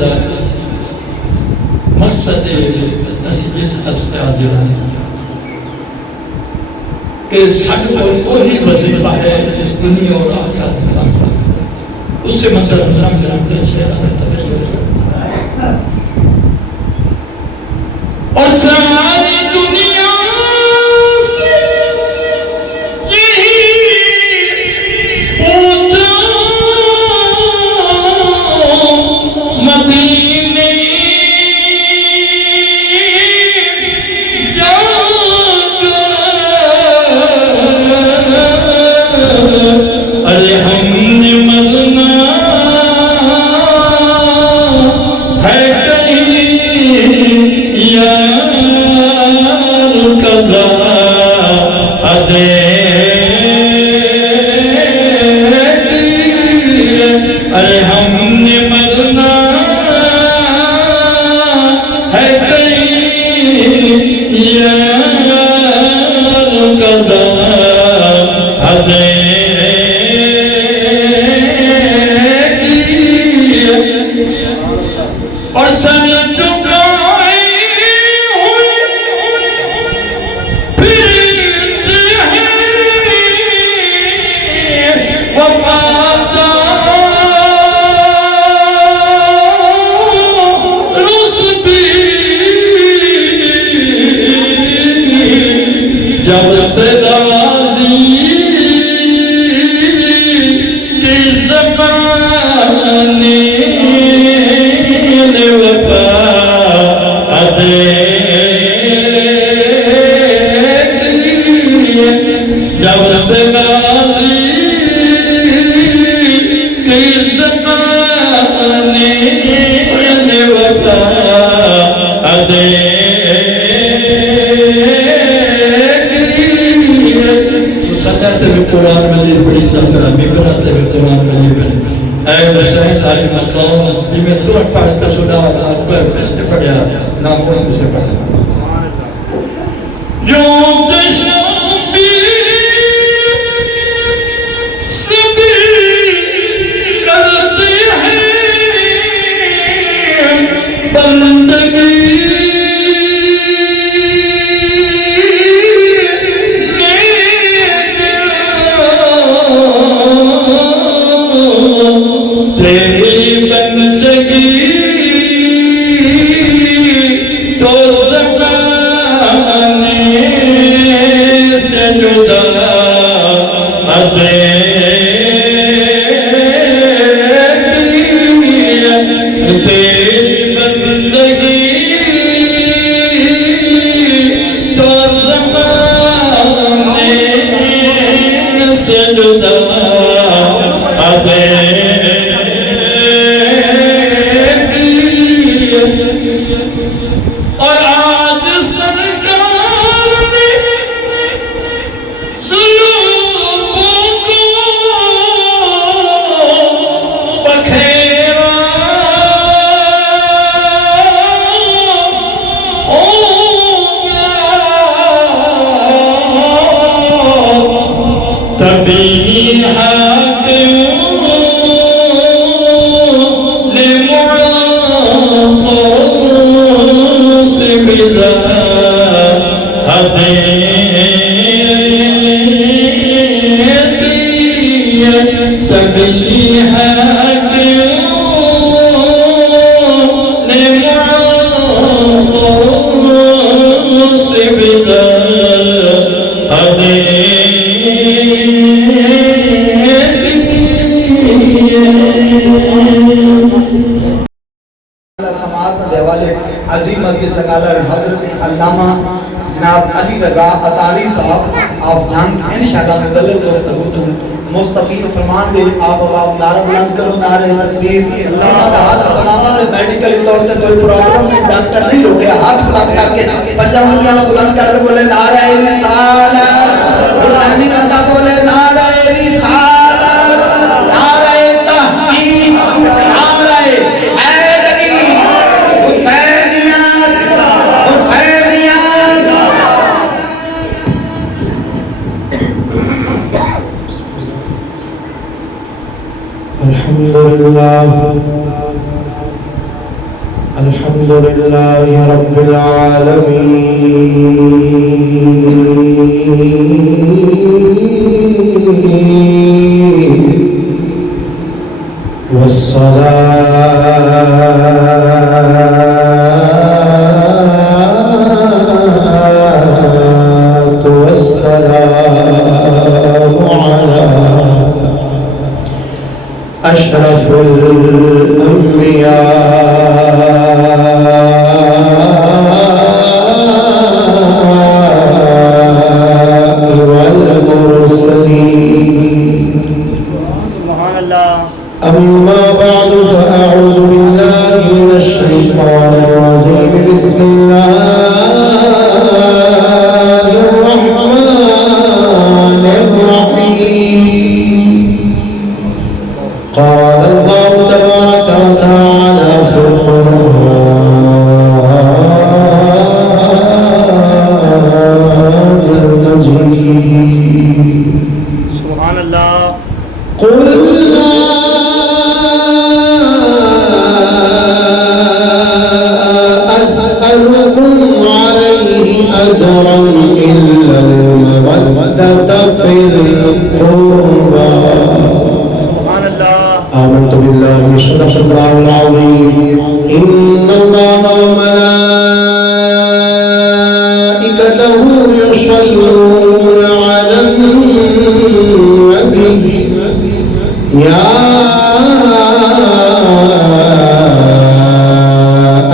دا مقصد اسی اس حستے حاضر ہیں کہ ساتھ کوئی وظیفہ ہے جس دنیا اور آخرت کا اس سے مطلب سمجھا کہ شیخ میں تغیر اور ساری دنیا سے یہی پوچھا مدینے جا کر ارے ہم نے مرنا ہے کہیں یار قضا ادے ارے ہم نے مرنا ہے کہیں یار قضا ادے اور سر چکائے ہوئے پھرتے ہیں وفادار رسبی جب سے راضی کی زمانے جب سے راضی کی زمانے نے وفا ادے سکتے بھی قرآن مجید بڑی تنگا بگڑتے بھی قرآن مجید بڑی اے حسین علی مقام جی میں ترک پڑھ کا سنا پر کس نے پڑھیا نامون سے پڑھا جو تشبی سبھی کرتے ہیں بندگی تیری بندگی تو زمانے سے جدا ادے تیری بندگی تو زمانے سے جدا ادے اور آج سرکار نے سلوکوں کو بکھیرا ہوگا تبھی حاکم تبلی ہے سے بدا سماعت دے والے عظیم کے سکالر حضرت علامہ جناب علی رضا عطاری صاحب آپ جان انشاءاللہ مدلل گفتگو تو مستفید فرمان دے آپ اب نعرہ بلند کرو نعرہ تکبیر جنہاں دا ہاتھ سلامت میڈیکلی طور تے کوئی پرابلم نہیں ڈاکٹر نہیں روکے ہاتھ بلند کر کے پنجا ملیاں بلند کر کے بولے نعرہ رسالت حسینی بندہ بولے نعرہ رسالت نعرہ تحقیق نعرہ حیدری حسینیت حسینیت الحمدللہ الحمد لله رب العالمين والصلاة والسلام على أشرف الأنبياء والمرسلين. أما بعد فأعوذ بالله من الشيطان الرجيم. بسم الله الرحمن الرحيم. قال الله تبارك وتعالى في القرآن المجيد. سبحان اللہ. قل لا أسألكم عليه أجرا إلا المودة في القربى. سبحان اللہ. آمنت بالله صدق الله العظيم. إن الله وملائكته يصلون على النبي يا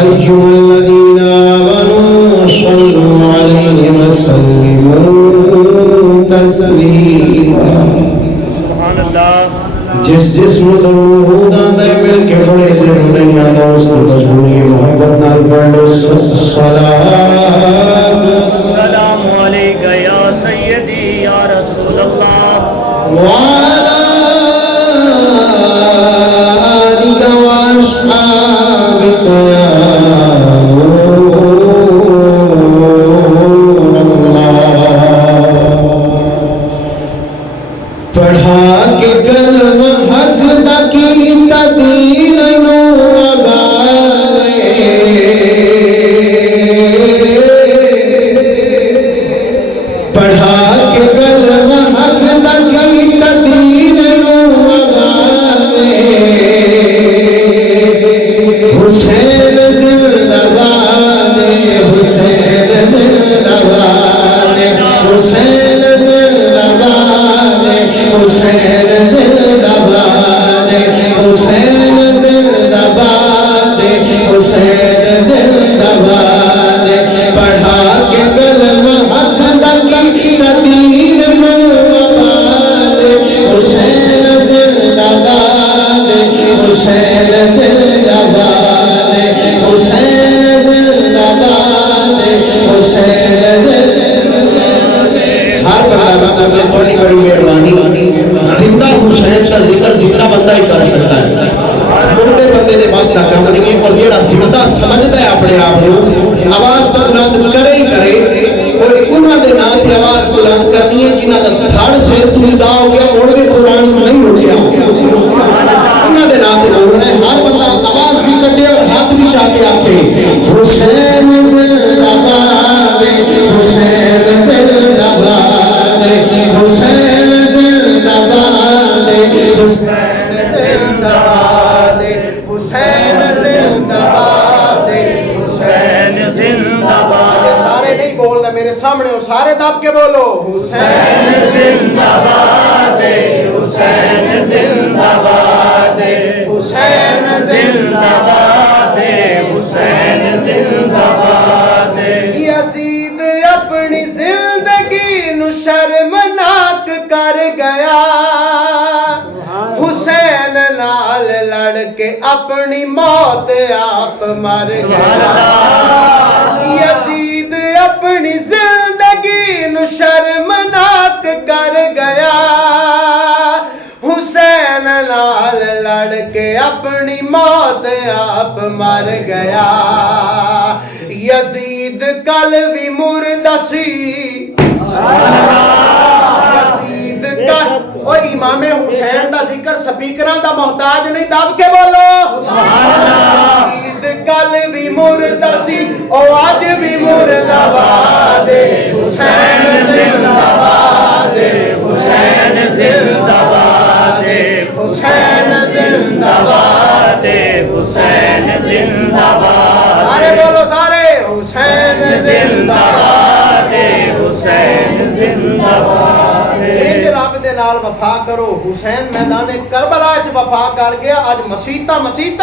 أيها الذين آمنوا صلوا عليه وسلموا تسليما. سبحان اللہ. جس مضمون دے مل کے بڑے جنہیں دوست مجبوری محبت نال پڑھ الصلاۃ السلام علیکہ یا سیدی یا رسول اللہ. وعلى آلك وأصحابك يا نور الله. پڑھا کے کلمہ حق تکی تدین نو آبادے. پڑھا کے کلمہ حق تکی تدین نو آبادے. حسین زندہ باد، حسین زندہ باد، حسین زندہ باد، حسین زندہ باد، حسین زندہ باد، حسین زندہ باد. پڑھا کے کلمہ حق تکی تدین نو آباد. حسین زندہ باد، حسین زندہ باد، حسین زندہ باد، حسین زندہ باد. ہر بندہ اپنے بڑی بڑی مہربانی زندہ حسین کا ذکر زندہ بندہ ہی کر سکتا ہے. مردے بندے دے بس دا کم نہیں ہے. اور جیڑا زندہ سمجھدا ہے اپنے آپ کو آواز تو بلند کرے ہی کرے. اور انہاں دے نام تے آواز بلند کرنی ہے جنہاں دا دھڑ سر سجدہ ہو گیا اور بھی قرآن نہیں رکیا. انہاں دے نام تے بولنا ہے. ہر بندہ آواز بھی کٹے اور ہاتھ بھی چاہ کے آکھے حسین زندہ باد، حسین زندہ باد، حسین زندہ باد، حسین زندہ باد، حسین زندہ باد، حسین زندہ باد. سارے نہیں بولنا میرے سامنے ہو، سارے دب کے بولو حسین زندہ باد، حسین زندہ باد، حسین زندہ باد، حسین زندہ باد. یزید اپنی زندگی نو شرمناک کر گیا. حسین نال لڑ کے اپنی موت آپ مر گیا. یزید اپنی زندگی نو شرمناک کر گیا. حسین نال لڑ کے اپنی موت آپ مر گیا. یزید کل بھی مردہ سی. یزید کا اور امام حسین دا ذکر سپیکراں دا محتاج نہیں. دب کے بولو. یزید کل بھی مردہ سی او اج بھی مردہ باد حسین زندہ باد حسین زندہ باد حسین زندہ باد حسین زندہ باد سارے بولو سارے حسین زندہ باد حسین زندہ باد انج رب دے نال وفا کرو حسین میدان کربلا وچ وفا کر گیا اج مسیتاں حسین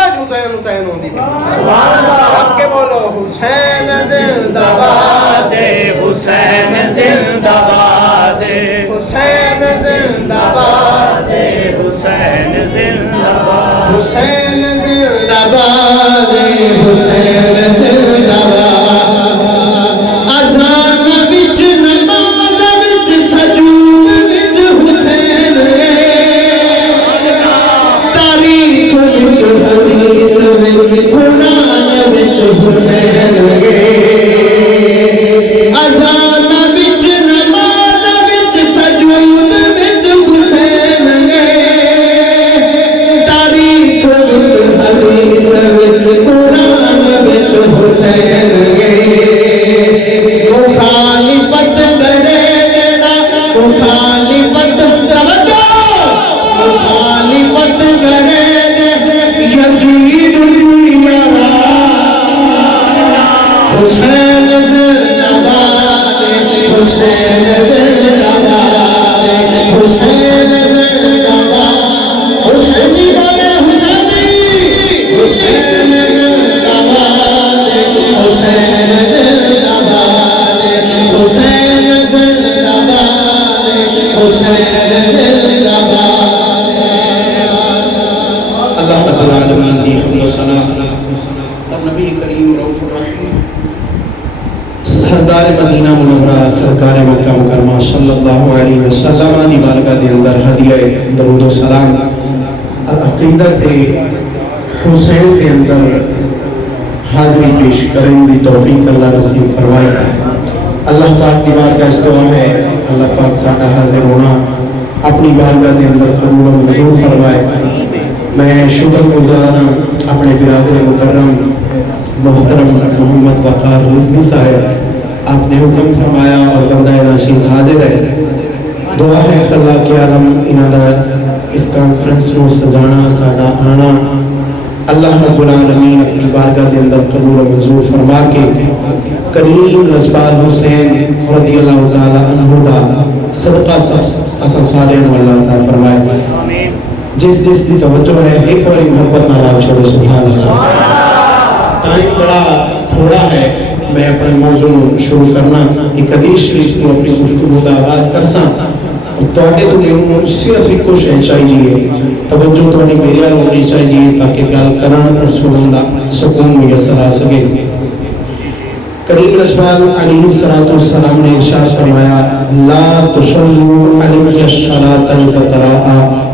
ہوندی سبحان اللہ رب کے بولو حسین زندہ باد حسین زندہ باد حسین زندہ باد حسین زندہ باد حسین زندہ باد حسین زندہ باد اذان وچ نماز وچ سجود وچ حسین تاریخ وچ حدیث وچ قرآن وچ حسین اذان وچ نماز وچ سجود وچ حسین تاریخ وچ حدیث وچ قرآن وچ حسین مخالفت کرے جڑا مخالفت توجہ مخالفت کرے یزید دی حسین زندہ باد حسین زندہ باد حسین زندہ باد حسین جی بولے حسین جی حسین زندہ باد حسین زندہ باد حسین زندہ باد حسین زندہ باد اللہ رب العالمین کی حمد و ثنا اور نبی کریم رؤوف الرحیم سردار مدینہ منورہ سرکار مکہ مکرمہ صلی اللہ علیہ وسلم دی بارگاہ دے اندر ہدیہ درود و سلام عقیدت حسین دے اندر حاضری پیش کرنے دی توفیق اللہ نصیب فرمائے اللہ پاک دی بارگاہ اس دعا ہے اللہ پاک سادہ حاضر ہونا اپنی بارگاہ دے اندر قبول و منظور فرمائے میں شکر گزار ہوں اپنے برادر مکرم محترم محمد وقار رضوی صاحب آپ نے حکم فرمایا اور بندہ ناشیز حاضر ہے دعا ہے اللہ کے عالم انہاں دا اس کانفرنس کو سجانا سادہ آنا اللہ رب العالمین اپنی بارگاہ دے اندر قبول و منظور فرما کے کریم لجپال حسین رضی اللہ تعالی عنہ دا صدقہ سب اساں سارے نو اللہ تعالی فرمائے جس دی توجہ ہے ایک بار محبت نال چھوڑو سبحان اللہ ٹائم بڑا تھوڑا ہے میں اپنے موضوع شروع کرنا ایک حدیث شریف کو اپنی گفتگو کا آغاز کرساں توڑے تو نہیں صرف ایک کو شہ چاہیے توجہ تو نہیں میرے آل ہونی چاہیے تاکہ گال کرنا رسول اللہ سکون میسر آ سکے کریم رسول علیہ السلام نے ارشاد فرمایا لا تشلو علیہ الصلاۃ الفتراء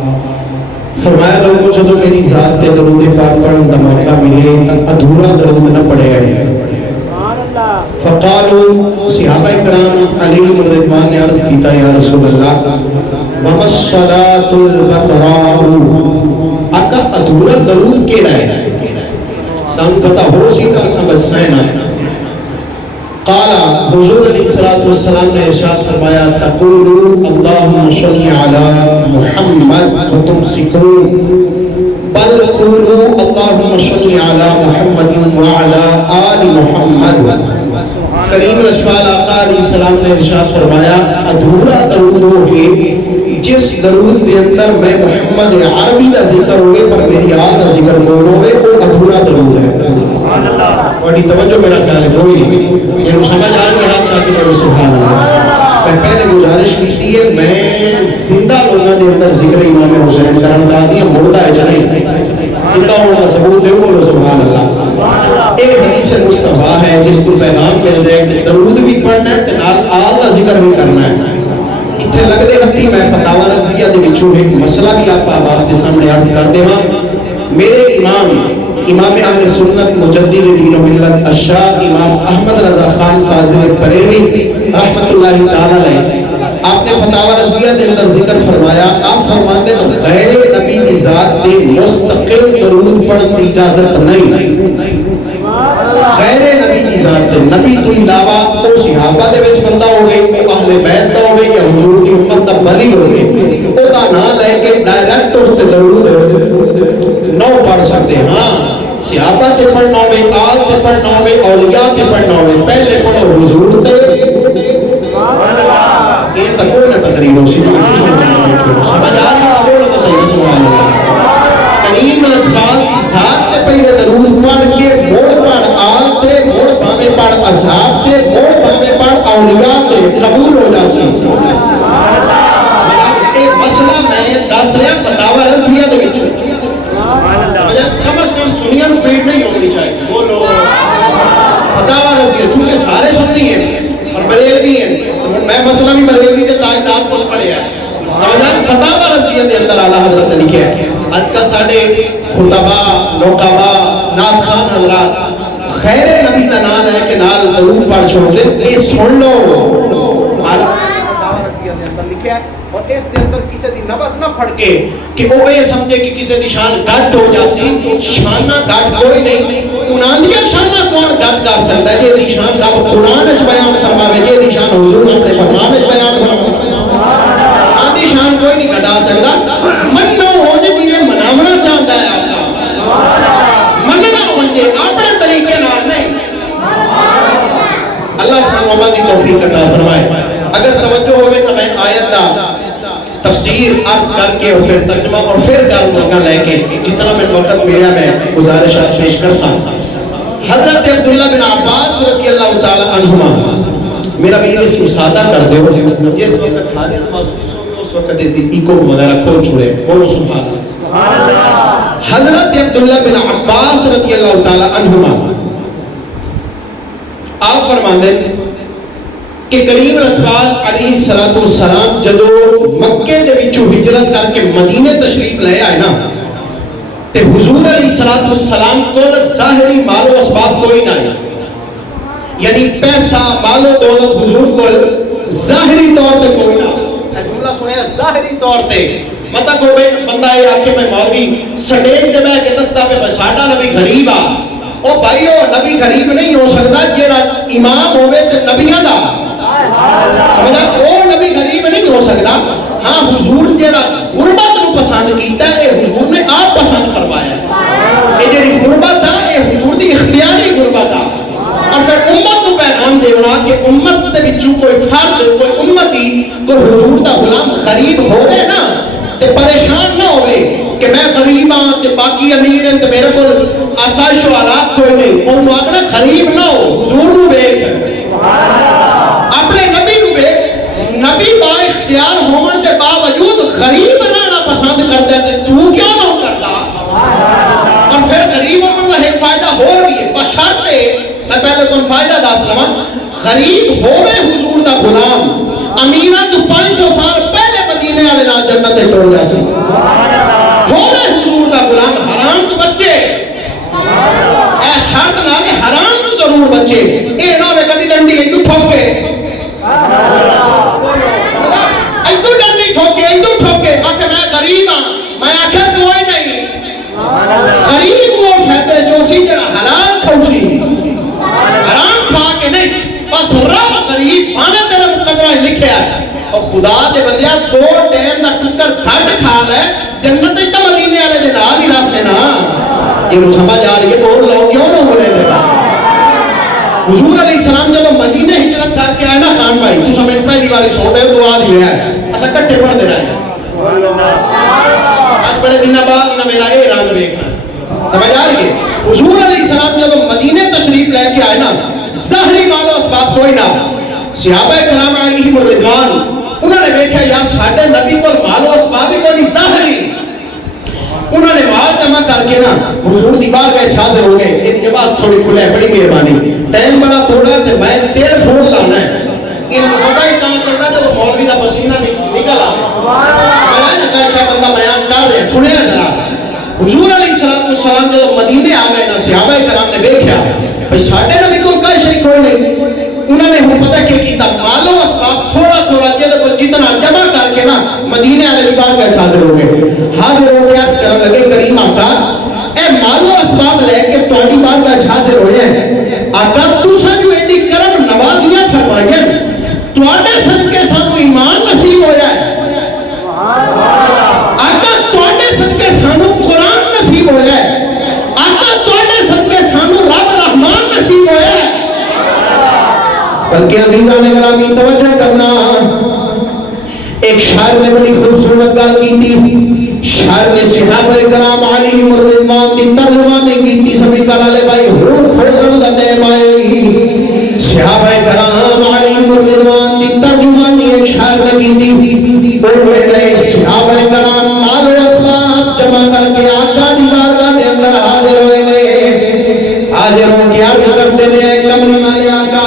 فرمایا لوگوں جدو میری ذات تے درود پاک پڑھن دا موقع ملے ادھورا درود نہ پڑھے گئے فقالوا صحابہ کرام علیہم الرضوان نے عرض کیتا یا رسول اللہ وما الصلاۃ الفتراء آقا ادھورا درود کیڑا ہے سان پتہ ہو سی تا سا بچائیں نا قال حضور علیہ السلام نے ارشاد فرمایا تقولوا اللهم صل على محمد وتمسكون بل قولوا اللهم صل على محمد وعلى آل محمد کریم رسول آقا علیہ السلام نے ارشاد فرمایا ادھورا درود ہوئے جس درود دے اندر میں محمد عربی دا ذکر ہوئے پر میری آل دا ذکر ہوئے وہ ادھورا درود ہے بڑی توجہ میرا خیال ہے کوئی نہیں یہ سمجھ آ رہی ہے چاہتے ہیں سبحان اللہ میں پہلے گزارش کی ہے میں زندہ لوگوں کے اندر ذکر امام حسین کرن دا دیا مردہ ہے چلیں زندہ ہونا ثبوت دے بولو سبحان اللہ ایک حدیث مصطفیٰ ہے جس کو پیغام مل رہے کہ درود بھی پڑھنا ہے تنال آل دا ذکر بھی کرنا ہے اتھے لگ دے ہتی میں فتاوہ رضویہ دے وچوں ایک مسئلہ بھی آپ آباد دے سامنے عرض کر دے ہاں میرے امام اہل سنت مجدد دین و ملت الشاہ امام احمد رضا خان فاضل بریلوی رحمت اللہ تعالی علیہ آپ نے فتاوہ رضویہ دے اندر ذکر فرمایا آپ فرماتے ہیں غیر نبی کی ذات دے مستقل درود پڑھن کی اجازت نہیں علاوہ وہ صحابہ دے وچ بندہ ہوگی، وہ اہل بیت دا ہوگی یا حضور دی امت دا ولی ہوگی، او دا نام لے کے ڈائریکٹ اس تے درود نو پڑھ سکتے ہیں۔ ہاں صحابہ تے پڑھنا ہوئے، آل تے پڑھنا ہوئے، اولیاء تے پڑھنا ہوئے، پہلے پڑھو حضور تے یہ تک کوئی نہ تقریر ہو سی سمجھ آ رہی ہے، بولو تو صحیح سبحان اللہ۔ کریم الاسفال کی ذات تے پہلے درود پڑھ کے موڑ پڑھ آل تے، موڑ بھاوے پڑھ اصحاب تے، موڑ بھاوے پڑھ اولیاء تے، قبول ہو جاسی۔ یہ مسئلہ میں دس رہا فتاوی رضویہ دے وچ، کم از کم سنیاں نوں پیڑ نہیں ہونی چاہیے، بولو فتاوی رضویہ، چونکہ سارے سنی ہیں اور بریلوی ہیں، میں مسئلہ بھی بریلوی دے تاجدار کو پڑھیا ہے، سمجھا فتاوی رضویہ دے اندر اعلیٰ حضرت نے لکھا ہے۔ آج کل ساڑھے خطبہ، نوکبہ، نات خان حضرات خیر نبی دا نام ہے کہ نال درود پڑھ چھوڑ دے، یہ سن لو لکھا ہے، اور اس کے اندر کسی دی نبض نہ پھڑ کے کہ وہ یہ سمجھے کہ کسی دی شان گھٹ ہو جاسی، شانہ گھٹ کوئی نہیں، انہاں دی شانہ کون گھٹ کر سکتا ہے؟ یہ دی شان رب قرآن اچ بیان فرماوے، یہ دی شان حضور اپنے فرمان اچ بیان فرماوے، آدھی شان کوئی نہیں گھٹا سکتا۔ منو ہونجے جنہیں مناونا چاہتا ہے آپ مننا ہونجے اپنے طریقے نال نہیں۔ اللہ سلامہ دی توفیق عطا فرمائے۔ اگر توجہ ہوئے تو میں آیت دا تفسیر عرض کر کے اور پھر ترجمہ اور پھر گل موقع لے کے جتنا میں وقت ملیا میں گزارشات پیش کر سکتا۔ حضرت عبداللہ بن عباس رضی اللہ تعالی عنہما، میرا ویر اس کو سادہ کر دے، جس وقت حادث محسوس ہو اس وقت ایکو وغیرہ کھول چھوڑے، بولو سبحان اللہ۔ حضرت عبداللہ بن عباس رضی اللہ تعالی عنہما آپ فرماندے کہ کریم رسول علیہ السلام جدو مکے دے وچوں ہجرت کر کے مدینے تشریف لے آئے نا، تے حضور علیہ السلام کو ظاہری مال و اسباب کوئی نہ ہے، یعنی پیسہ مال و دولت حضور کو ظاہری طور تے کوئی نہ، جملہ سنیا ظاہری طور تے، مطلب کوئی بندہ یہ آکے میں مولوی سٹیج دے میں کہ دستا پہ ساڈا نبی غریب آ، او بھائیو نبی غریب نہیں ہو سکتا جیڑا امام ہوئے تے نبیاں دا، سمجھا او نبی غریب نہیں ہو سکتا۔ ہاں حضور جیڑا غربت نو پسند کیتا ہے، اے حضور نے آپ پسند فرمایا، اے جیڑی غربت ہے اے حضور دی اختیاری غربت ہے، اور پھر امت کو پیغام دینا کہ امت دے وچوں کوئی فرد، کوئی امتی، کوئی حضور دا غلام غریب ہوئے نا تے پریشان نہ ہوئے کہ میں غریب ہاں تے باقی امیر ہیں تے میرے کو آسائش و آلات کوئی نہیں، اور وہ اپنا غریب نہ ہو، حضور نو بیک اپنے نبی نو بیک، نبی با اختیار ہونے کے باوجود غریب رہنا پسند کرتا ہے تے تو کیوں نہ کرتا؟ اور پھر غریب ہونے کا ایک فائدہ ہو رہی ہے، بشرطے میں پہلے کون فائدہ دس لواں، غریب ہوئے حضور دا غلام امیرہ تو 500 سال پہلے مدینے والے نال جنت تے ٹر جا سی، ہوئے حضور دا غلام حرام تو بچے، اے شرط نالے حرام تو ضرور بچے، اے نہ ہوئے کدی ڈنڈی ایدو ٹھوکے، ایدو ڈنڈی ٹھوکے، ایدو ٹھوکے، آکے میں غریب ہاں، میں آکھر کوئی نہیں، غریب وہ کہتے جو سی جنہ حلال کھوچی، حرام کھا کے نہیں، بس رب غریب پانے تیرے مقدرہ لکھے ہے، اور خدا دے بندیا 2 ٹائم دا ٹکر کھٹ کھا لے، جنت تا مدینے والے دے نال ہی راسے نا، یہ رو سمجھ آ رہی ہے، بول لو کیوں نہ بولے دے گا؟ حضور علیہ السلام جب مدینے ہجرت کر کے آئے نا خان بھائی، تو سمجھ پہلی باری سو رہے ہو دعا دیا ہے، ایسا کٹے پڑھ دے رہا ہے، آج بڑے دنہ بعد انہا میرا اے رانگ بیکھا، سمجھ آ رہی ہے؟ حضور علیہ السلام جب مدینے تشریف لے کے آئے نا، ظاہری مال و اسباب کوئی نہ، صحابہ کرام علیہم الرضوان انہوں نے دیکھا یا ساڈے نبی کو مال و اسباب ہی کوئی ظاہری، انہوں نے مال جمع کر کے نا حضور دی بارگاہ حاضر ہو گئے، ایک جواز تھوڑی کھلے ہے، بڑی مہربانی، ٹائم بڑا تھوڑا ہے تے میں تیل فون لانا ہے، انہوں نے پتہ ہی کہاں چل رہا ہے جب مولوی دا پسینہ نکل آ میں نے کہا کیا بندہ بیان کر رہے ہیں، سنے ہیں ذرا۔ حضور علیہ السلام جب مدینے آ گئے نا، صحابہ کرام نے دیکھا بھئی ساڈے نبی کو کوئی شریک کوئی نہیں، انہوں نے ہوں پتہ کیا کیتا، مال و اسباب تھوڑا تھوڑا جتنا جمع کر کے نا مدینے والے بارگاہ حاضر ہو گئے، حاضر ہو کے عرض کرنے لگے کریم آقا اے مال و اسباب لے کے تہاڈی بارگاہ حاضر ہوئے ہیں، آقا تساں جو ایڈی کرم تواڈے صدقے سانو ایمان نصیب ہویا ہے آقا تواڈے صدقے سانو قرآن نصیب ہویا ہے آقا تواڈے صدقے سانو رب رحمان نصیب ہویا ہے بلکہ عزیزان گرامی توجہ کرنا ایک شاعر نے بڑی خوبصورت گل کی تھی شاعر نے صحابہ کرام علیہم الرضوان کی ترجمانی کی تھی سبھی کلالے بھائی ہور کھوڑن دا ٹائم آئے صحابہ کرام علیہم الرضوان کی ترجمانی ایک شاعر نے کی تھی بڑے گئے صحابہ کرام مال و اسباب جمع کر کے آقا دی بارگاہ کے اندر حاضر ہوئے نے حاضر ہو کے عرض کرتے نے کملی والے آقا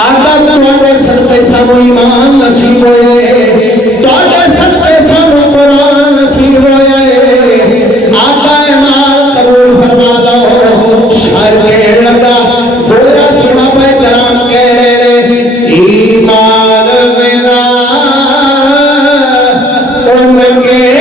آقا تواڈے صدقے سانو ایمان نصیب ہوئے تواڈے صدقے سانو قرآن نصیب ہوئے آقا مال قبول فرما لو شاعر کہنے لگا گویا صحابہ کرام کہہ رہے ہیں ایمان ملا ان کے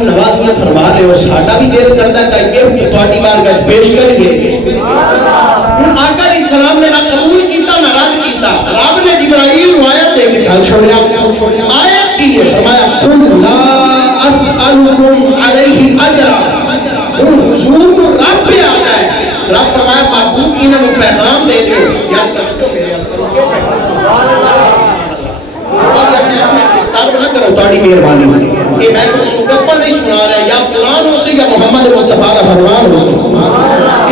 نوازیاں فرما رہے ہو ساڈا بھی دل کرتا ہے کہ تواڈی بارگاہ پیش کریے ہن آقا علیہ السلام نے نہ قبول کیتا نہ رد کیتا رب نے جبرائیل کو آیت دے کے ڈال چھوڑیا آیت کی ہے فرمایا قل لا اسالکم علیہ اجرا حضور کو رب پہ آتا ہے رب فرمایا محبوب انہاں نوں پیغام دے دیو یا توجہ میرے سبحان اللہ نہ کرو تاڑی مہربانی کہ میں گپا نہیں سنا رہا یا قرآن ہو سی یا محمد مصطفیٰ کا فرمان ہو سی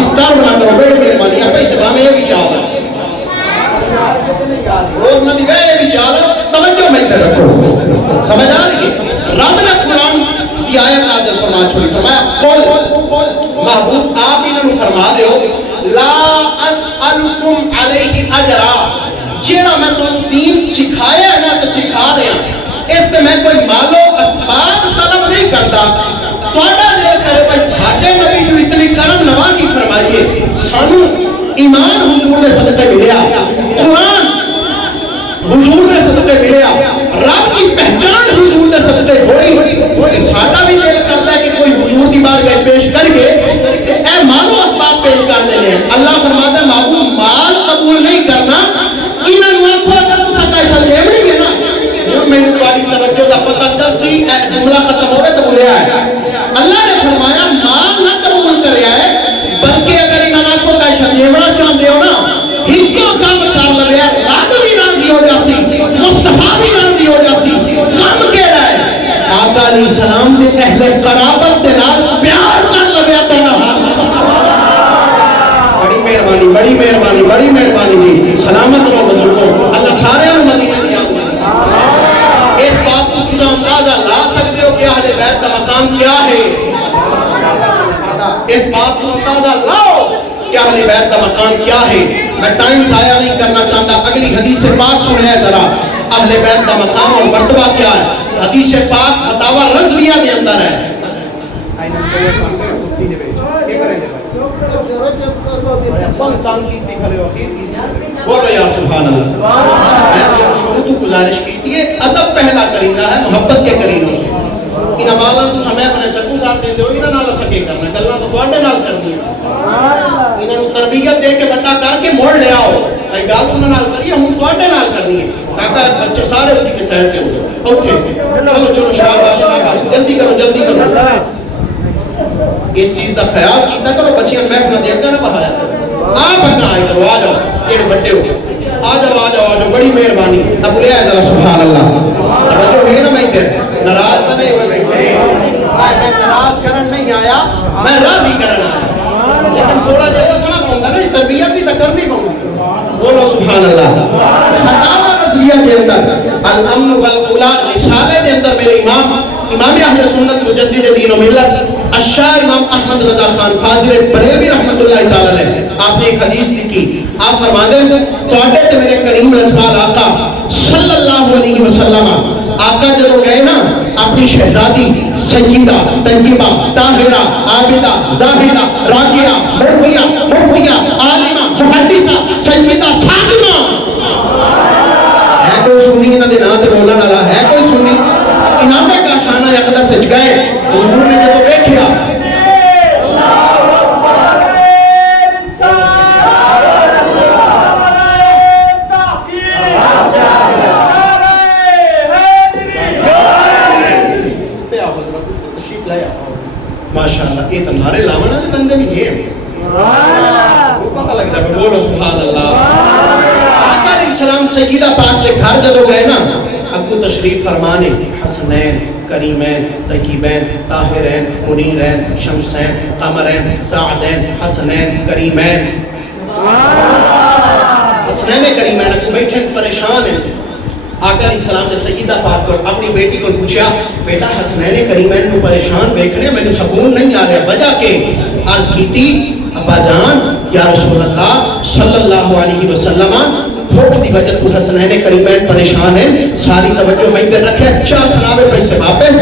اس طرح نہ کرو بیٹے مہربانی آپ اس میں یہ بھی چاہ روز نہ دیوے یہ بھی چاہ توجہ میں ادھر رکھو سمجھ آ رہی ہے رب نے قرآن کی آیت نازل فرما چھوڑی فرمایا قل محبوب آپ انہوں فرما دیو لا اسألکم علیہ اجرا جیڑا میں تمہیں دین سکھایا ہے نا تو سکھا رہا ہوں اس سے میں کوئی مالو اسباب طلب نہیں کرتا تواڈا دل کرے بھائی ساڈے نبی جو اتنی کرم نوازی فرمائیے سانو ایمان حضور دے صدقے ملیا قرآن حضور دے صدقے ملیا رب کی پہچان حضور دے صدقے ہوئی ساڈا بھی دل کرتا ہے کہ کوئی حضور کی بارگاہ پیش کر کے اے مالو اسباب پیش کر دینے اللہ فرماتا ہے محبوب مال قبول نہیں کرنا انہاں آکھو اگر تساں پیسہ دیویں گے نا میں نے تمہاری توجہ کا پتہ چل سی جملہ ختم ہوئے تو بولیا ہے اللہ نے فرمایا مال نہ قبول کریا ہے بلکہ اگر انہاں کو پیسہ دیونا چاہتے ہو نا ہکو کام کر لویا رب بھی راضی ہو جاسی مصطفیٰ بھی راضی ہو جاسی کام کیڑا ہے آقا علیہ السلام دے اہل قرابت دے نال پیار کر لویا تے نہ بڑی مہربانی جی سلامت رہو بزرگوں اللہ سارے مدینہ دیا اس بات کو تجھے اندازہ لا سکتے ہو کہ اہل بیت کا مقام کیا ہے اس بات کو اندازہ لاؤ کہ اہل بیت کا مقام کیا ہے میں ٹائم ضائع نہیں کرنا چاہتا اگلی حدیث پاک سنے ذرا اہل بیت کا مقام اور مرتبہ کیا ہے حدیث پاک فتاوی رضویہ کے اندر ہے بولو یا سبحان اللہ. میں تو شروع تو گزارش کی تھی ادب پہلا کرینا ہے محبت کے کرینوں سے. انہاں بالاں تو سمے اپنے چکو کر دیندے ہو انہاں نال سکے کرنا گلاں تو تواڈے نال کرنی ہے. انہاں نوں تربیت دے کے بڑا کر کے موڑ لے آؤ. اے گل انہاں نال کریے ہن تواڈے نال کرنی ہے. کاکا بچے سارے اٹھ کے سائڈ تے ہو جاؤ. اوکے چلو چلو شاباش شاباش جلدی کرو جلدی کرو. اس چیز کا خیال کیتا کرو بچیاں محفل دے اگے نہ بہایا کرو. آپ اگے آئے کرو آ جاؤ جڑے بڑے ہو آ جاؤ آ جاؤ آ جاؤ بڑی مہربانی. اب لے آ ذرا سبحان اللہ. توجہ ہے نا میں ادھر ناراض تو نہیں ہوئے بیٹھے. میں ناراض کرن نہیں آیا میں راضی کرن آیا. لیکن تھوڑا جہا دسنا پوندا نا تربیت بھی تو کرنی پوندی. بولو سبحان اللہ. فتاوی نظریہ دے اندر الامن والاولا رسالے دے اندر میرے امام اہل سنت مجدد دین و ملت الشاہ امام احمد رضا خان فاضل بریلوی رحمۃ اللہ تعالی علیہ آپ نے ایک حدیث لکھی. آپ فرماتے ہیں تواڈے تے میرے کریم رسول آقا صلی اللہ علیہ وسلم آقا جب گئے نا اپنی شہزادی سیدہ طیبہ طاہرہ عابدہ زاہدہ راکعہ مرضیہ مفتیہ عالمہ محدثہ سیدہ فاطمہ ہے کوئی سنی انہاں دے نام تے بولن والا ہے کوئی سنی انہاں دے کاشانہ اقدس سج گئے. حضور نے جب ویکھیا ماشاءاللہ یہ تو نعرے لاون والے بندے بھی ہیں. پتہ لگتا ہے. بولو سبحان اللہ. آقا علیہ السلام سیدہ پاک کے گھر جب گئے نا اگو تشریف فرمانے حسنین کریمین طیبین طاہرین منیرین شمسین قمرین سعدین حسنین کریمین. حسنین کریمین اگو بیٹھے پریشان ہیں. آقا علیہ السلام نے سیدہ پاک کو اپنی بیٹی کو پوچھا بیٹا حسنین کریمین کو پریشان دیکھنے میں سکون نہیں آ رہا وجہ کہ عرض کی تھی ابا جان یا رسول اللہ صلی اللہ علیہ وسلم بھوک دی وجہ تو حسنین کریمین پریشان ہیں. ساری توجہ میں ادھر رکھے اچھا سناوے پیسے واپس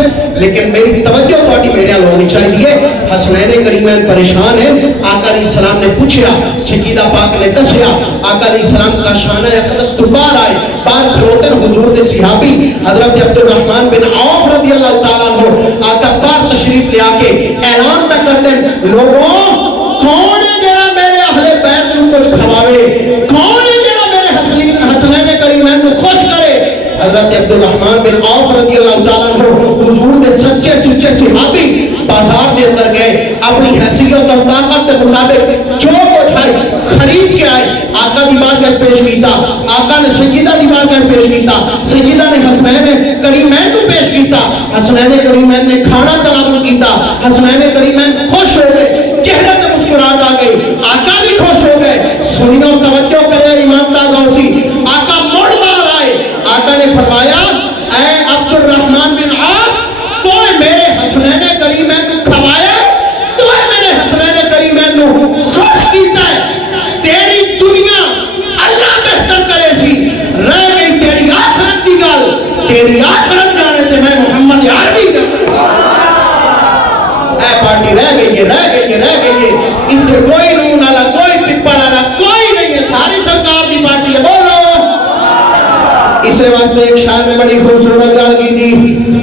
لیکن میری توجہ تھوڑی میرے حال ہونی چاہیے. حسنین کریمین پریشان ہیں. آقا علیہ السلام نے پوچھا سیدہ پاک نے دسیا. آقا علیہ السلام کا شانہ اقدس تو باہر آئے باہر کھلوتے حضور دے صحابی حضرت عبد الرحمن بن عوف رضی اللہ تعالیٰ عنہ آقا باہر تشریف لے آ کے اعلان پہ کر دیں لوگوں کون ہے جڑا میرے اہل بیت کو کچھ کھواوے کون ہے جڑا میرے حسنین کریمین کو خوش کرے. حضرت عبد الرحمن بن عوف رضی اللہ تعالیٰ عنہ حضور دے سچے سچے صحابی بازار دے اندر گئے اپنی حیثیت اور طاقت کے مطابق جو کچھ ہے خرید کے آئے. آقا دی بارگاہ پیش کیتا. آقا نے سیدہ دی بارگاہ پیش کیتا. سیدہ نے حسنین کریمین کو پیش کیتا. حسنین کریمین نے کھانا تناول کیتا. حسنین کریمین خوش ہو گئے چہرے تے مسکراہٹ آ گئی. آقا بھی خوش ہو گئے. سنیو توجہ کرے امام تاغوسی. آقا مڑ باہر آئے. آقا نے فرمایا اے عبد الرحمن بن عوف تو میرے حسنین کریمین کو کھوایا تو میرے حسنین کریمین کو خوش کیتا ہے. تیری دنیا اللہ بہتر کرے سی رہ گئی تیری آخرت کی گل. تیری آخرت جانے تے میں محمد عربی اے پارٹی رہ گئی ہے رہ گئی ہے رہ گئی ہے. ادھر کوئی نون والا کوئی پپڑ والا کوئی نہیں ہے. ساری سرکار دی پارٹی ہے. بولو اس واسطے ایک شاعر نے بڑی خوبصورت گل کی تھی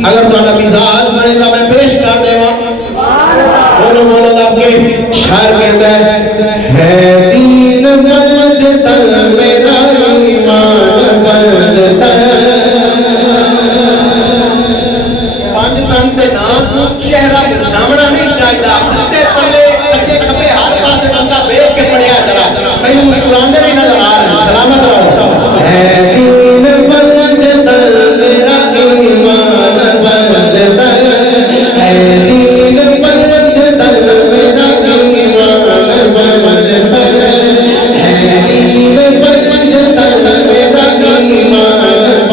اگر تہاڈا مزاج بنے تو میں پیش کر دیواں. بولو بولو دب کے شاعر کہندا ہے دین گنج تل میرا ایمان گنج تل پانچ تن دے نام چہرہ مرجاونا نہیں چاہیے. تے تلے اگے کھبے ہر پاسے بندہ ویکھ کے پڑھیا ذرا مینوں مسکراندے بھی نظر آ رہے ہیں. سلامت رہو. ہے دین گنج تل میرا ایمان گنج تل ہے دین گنج تل میرا ایمان گنج تل ہے دین گنج تل میرا ایمان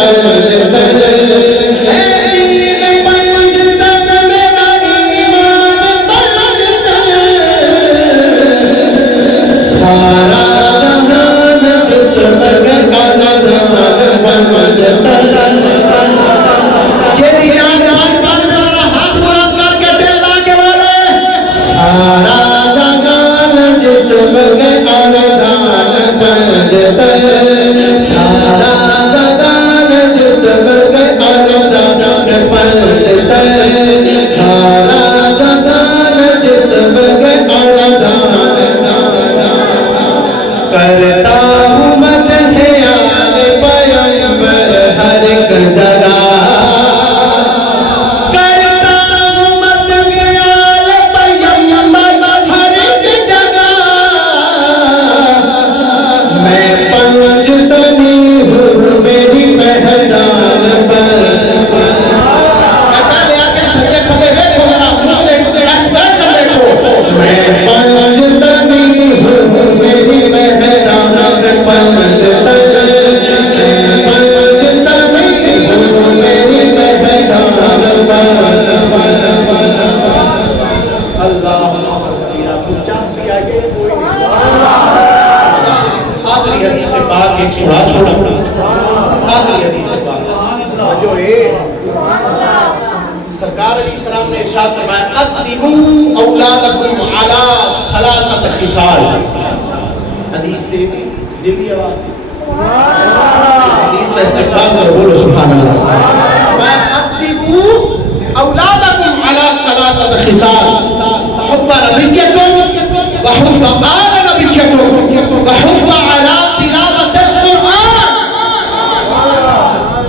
گنج تل ہے دین گنج تل میرا ایمان سارا جہان جسم کے اور جان پنجتر سارا جہان جسم کے اور جان پنجتر سارا جہان جسم کے اور جان کرتا ہوں مدح آل پیغمبر ہر ایک جگہ کرتا ہوں مدح آل پیغمبر ہر ایک جگہ میں پنج تنی ہوں میری پہچان پر میں پہلے آگے سجے کھڑے بیٹھو ذرا منہ دیکھو بیٹھ کر بیٹھو میں پنج تنی ہوں میری پہچان پنج تنی ہوں میری پہچان اللہ آخری حدیث پاک ایک سنا چھوڑا آخری حدیث پاک جو سرکار علیہ السلام نے ارشاد فرمایا ادبوا اولادکم علی ثلاثۃ خصال حدیث سے دلی آواز حدیث کا استقبال کرو بولو سبحان اللہ میں ادبوا اولادکم علی ثلاثۃ خصال حب نبیکم وحب آل نبیکم وحب علی تلاوت القرآن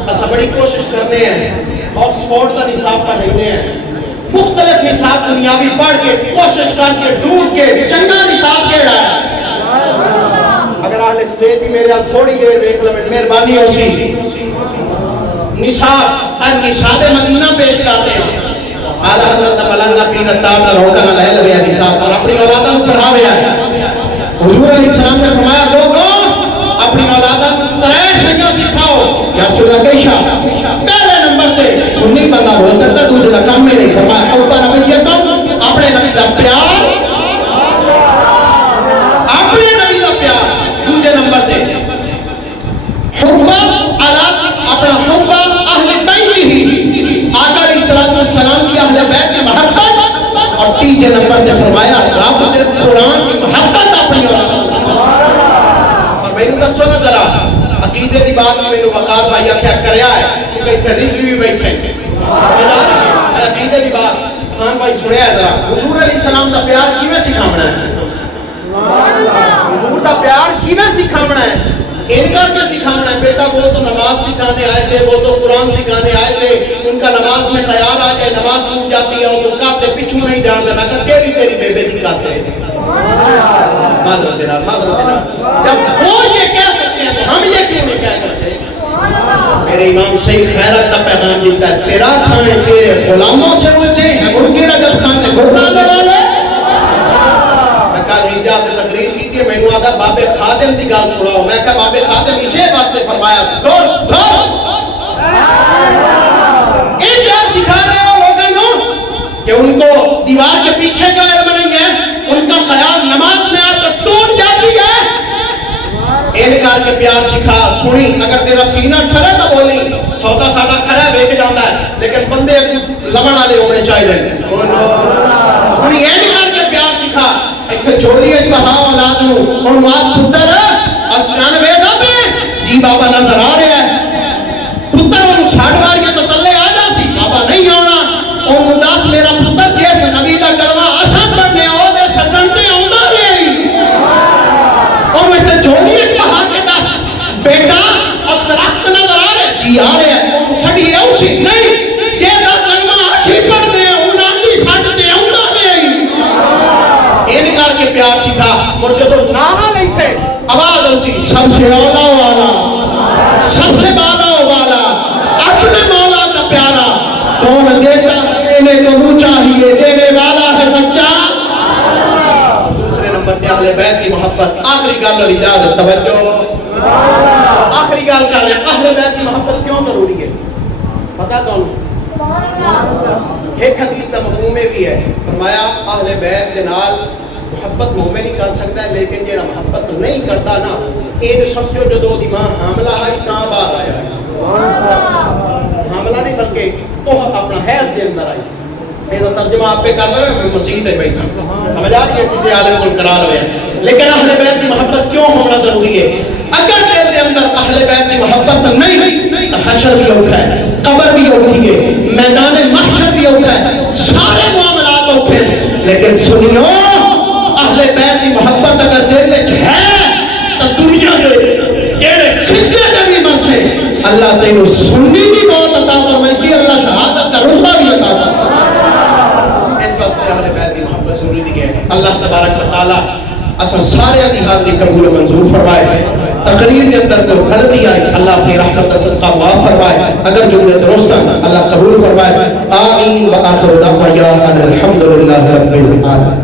ایسا بڑی کوشش کرنے ہیں آکسفورڈ کا نصاب پڑھنے ہیں مختلف نصاب دنیاوی پڑھ کے کوشش کر کے ڈھونڈ کے چنگا نصاب کیڑا ہے اگر اہل اسٹیٹ بھی میرے ہاتھ تھوڑی دیر دیکھ لو مہربانی ہو سی نصاب نصاب مدینہ پیش کرتے ہیں اعلیٰ حضرت ملنگا پیر اتار دا روکن علیہ لبیہ نصاب اور اپنی اولادہ کو پڑھا گیا ہے حضور علیہ السلام نے فرمایا لوگوں اپنی اولادہ کو ترے شیعہ سکھاؤ یا رسول اللہ کیشا پہلے نمبر تے سنی بندہ بول سکتا دوسرے دا کام میں نہیں فرمایا اوپر نبی یہ کم اپنے نبی دا پیار اپنے نبی دا پیار دوسرے نمبر تے حبہ اپنا حبہ اہل بیت ہی آقا علیہ السلام کی اہل بیت کی محبت اور تیسرے نمبر تے فرمایا رب دے قرآن کی محبت اپنی اولاد اور میں نے دسو نہ ذرا عقیدے دی بات میں نے وقار بھائی کیا کریا ہے چونکہ اتنے رضوی بھی بیٹھے ہیں عقیدے دی بات خان بھائی سنیا ہے ذرا حضور علیہ السلام دا پیار کیویں سکھاونا ہے حضور دا پیار کیویں سکھاونا ہے ان کر کے سکھانا ہے بیٹا وہ تو نماز سکھانے آئے تھے وہ تو قرآن سکھانے آئے تھے ان کا نماز میں خیال آ جائے نماز ٹوٹ جاتی ہے وہ کہتے پیچھو نہیں جانتا میں کہا کیڑی تیری بیبے دی کہتے ہیں معذرت دینا جب وہ یہ کہہ سکتے ہیں تو ہم یہ کیوں نہیں کہہ سکتے میرے امام سید خیرت کا پیغام دیتا ہے تیرا کھانے تیرے غلاموں سے اونچے ہیں ان کی رجب کھانے گھٹنا دے والے کل ایجاد تقریر کی تھی میں نے آدھا بابے خادم دی گال چھوڑاؤ میں کہا بابے خادم اسے واسطے فرمایا دور ایک پیار سکھا رہے ہو لوگوں کہ ان کو دیوار کے پیچھے جو علم نہیں ہے ان کا خیال نماز میں آ تو ٹوٹ جاتی ہے انکار کے پیار سکھا سنی اگر تیرا سینہ ٹھرے تو بولی سودا ساڑا کھرا ہے بیک جاندہ ہے لیکن بندے لمن آلے ہونے چاہیے سنی انکار کے پیار سکھا ایک جوڑی ہے بہا اولاد ہوں اور مات پتر اور 94 دا پہ جی بابا نظر آ رہے ہیں پتر انہوں چھاڑ مار کے تو تلے آ جا سی بابا نہیں ہونا انہوں داس میرا پتر جیس نبی دا کلمہ آسان پڑھنے ہو دے سکنتے ہوندہ رہی اور وہ ایک جوڑی ہے بہا کے داس بیٹا اب درخت نظر آ رہے جی آ رہے ہیں انہوں سڑی ہے اسی نہیں جیسا کلمہ آسی پڑھ دے انہوں آتی سڑتے ہوندہ رہی انکار کے پیار سکھا اور جب نعرہ نہیں سے آواز ہوتی سب سے اولا والا سب سے بالا والا اپنے مولا کا پیارا کون دیتا دینے کو وہ چاہیے دینے والا ہے سچا دوسرے نمبر پہ اہل بیت کی محبت آخری گال اور اجازت توجہ آخری گال کر رہے ہیں اہل بیت کی محبت کیوں ضروری ہے پتا کون ایک حدیث کا مفہوم بھی ہے فرمایا اہل بیت کے نال محبت مومن ہی کر سکتا ہے لیکن جیڑا محبت نہیں کرتا نا یہ سمجھو جو دو دیمان حاملہ ہے کہاں باہر آیا ہے حاملہ نہیں بلکہ وہ اپنا حیض دے اندر آئی میرا ترجمہ آپ پہ کر رہے ہیں میں مسیح دے بیٹھا سمجھ آ رہی ہے کسی عالم کو قرار میں. لیکن اہل بیت کی محبت کیوں ہونا ضروری ہے؟ اگر دل کے اندر اہل بیت کی محبت نہیں تو حشر بھی اوکھا ہے, قبر بھی اوکھی ہے, میدان محشر بھی اوکھا ہے, سارے معاملات اوکھے ہیں. لیکن سنیو, اہل بیت کی محبت اگر دل وچ ہے تو دنیا دے کیڑے خطے تے بھی مرسے اللہ تینوں سننی بھی موت عطا فرمائے, اللہ شہادت کا رتبہ بھی عطا فرمائے. اس واسطے اہل بیت کی محبت ضروری ہے. اللہ تبارک و تعالی اصل سارے دی حاضری قبول و منظور فرمائے. تقریر کے اندر کوئی غلطی آئی اللہ اپنی رحمت کا صدقہ معاف فرمائے, اگر جملے درست ہیں اللہ قبول فرمائے. آمین. وآخر دعوانا الحمدللہ رب العالمین.